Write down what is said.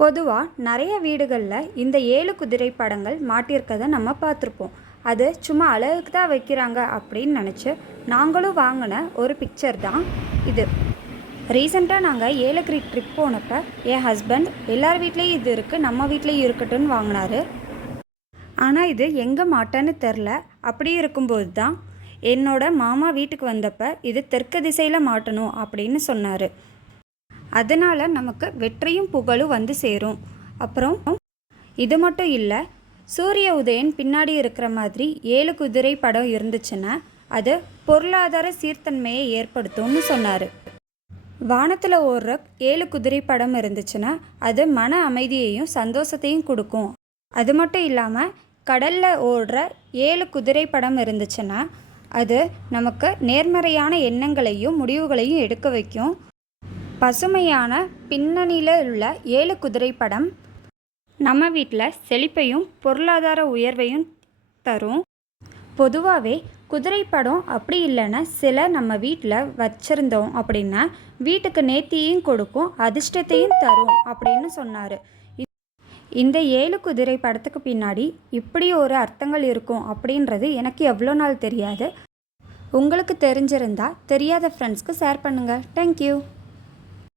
பொதுவாக நிறைய வீடுகளில் இந்த 7 குதிரை படங்கள் மாட்டியிருக்கதை நம்ம பார்த்துருப்போம். அது சும்மா அழகுக்கு தான் வைக்கிறாங்க அப்படின்னு நினச்சி நாங்களும் வாங்கின ஒரு பிக்சர் தான் இது. ரீசெண்டாக நாங்கள் ஏலகிரி ட்ரிப் போனப்போ என் ஹஸ்பண்ட் எல்லார் வீட்லேயும் இது இருக்குது, நம்ம வீட்லேயும் இருக்கட்டும்னு வாங்கினாரு. ஆனால் இது எங்கே மாட்டேன்னு தெரில. அப்படி இருக்கும்போது தான் என்னோட மாமா வீட்டுக்கு வந்தப்போ இது தெற்கு திசையில் மாட்டணும் அப்படின்னு சொன்னார். அதனால் நமக்கு வெற்றியும் புகழும் வந்து சேரும். அப்புறம் இது மட்டும் இல்லை, சூரிய உதயன் பின்னாடி இருக்கிற மாதிரி 7 குதிரை படம் இருந்துச்சுன்னா அது பொருளாதார சீர்தன்மையை ஏற்படுத்தும்னு சொன்னார். வானத்தில் ஓடுற 7 குதிரை படம் இருந்துச்சுன்னா அது மன அமைதியையும் சந்தோஷத்தையும் கொடுக்கும். அது மட்டும் இல்லாமல் கடலில் ஓடுற 7 குதிரை படம் இருந்துச்சுன்னா அது நமக்கு நேர்மறையான எண்ணங்களையும் முடிவுகளையும் எடுக்க வைக்கும். பசுமையான பின்னணியில் உள்ள 7 குதிரை படம் நம்ம வீட்டில் செழிப்பையும் பொருளாதார உயர்வையும் தரும். பொதுவாகவே குதிரை படம் அப்படி இல்லைன்னா சில நம்ம வீட்டில் வச்சுருந்தோம் அப்படின்னா வீட்டுக்கு நேர்த்தியையும் கொடுக்கும், அதிர்ஷ்டத்தையும் தரும் அப்படின்னு சொன்னார். இந்த 7 குதிரை படத்துக்கு பின்னாடி இப்படி ஒரு அர்த்தங்கள் இருக்கும் அப்படின்றது எனக்கு எவ்வளோ நாள் தெரியாது. உங்களுக்கு தெரிஞ்சிருந்தால் தெரியாத ஃப்ரெண்ட்ஸ்க்கு ஷேர் பண்ணுங்கள். தேங்க்யூ.